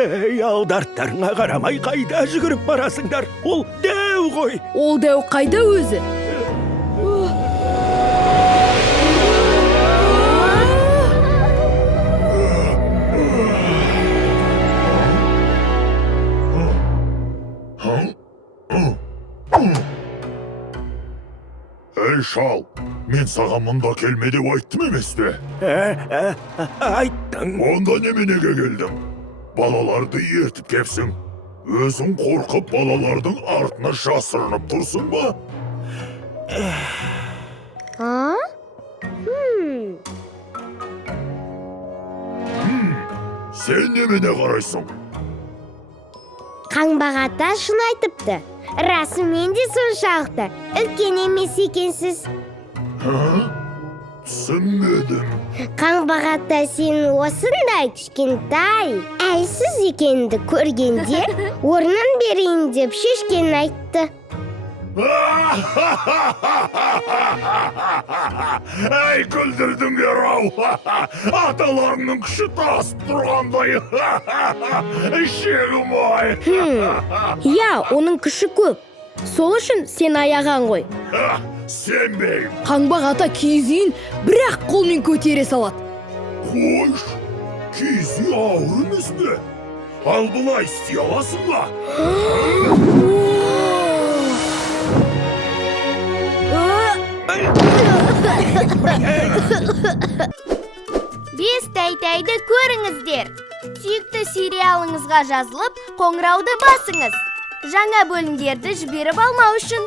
Ей, алдарттарыңа қарамай қайда жүгіріп барасыңдар? Ол дәу ғой. Ол дәу қайда өзі? Ей шал, мен саған мұнда келме деп айттым емес пе? Айттың. Онда неменеге келдің? Балаларды ертіп кепсің. Өзің қорқып балалардың артына жасырынып тұрсың ба? Сен немене қарайсың? Қаңбағата шын айтыпты. Расымен де соншалықты үлкен емес екенсіз. Түсінмедім. Қаңбағата сен осындай кішкентай әлсіз екенді көргенде орнын берейін деп шешкенін айтты. Әй, күлдірдіңдер ау! Аталарының күші тасып тұрғандай. Шегім ой! Я, оның күші көп. Сол үшін сен аяған ғой. Сенбейм. Қаңбақ ата киіз үйін бір-ақ қолмен көтере салады. Қойш, киіз үй ауыр емес пе? Ал бұлай істей аласың ба? Бес тәйтәйді көріңіздер. Сүйікті сериалыңызға жазылып, қоңырауды басыңыз. Жаңа бөлімдерді жіберіп алмау үшін.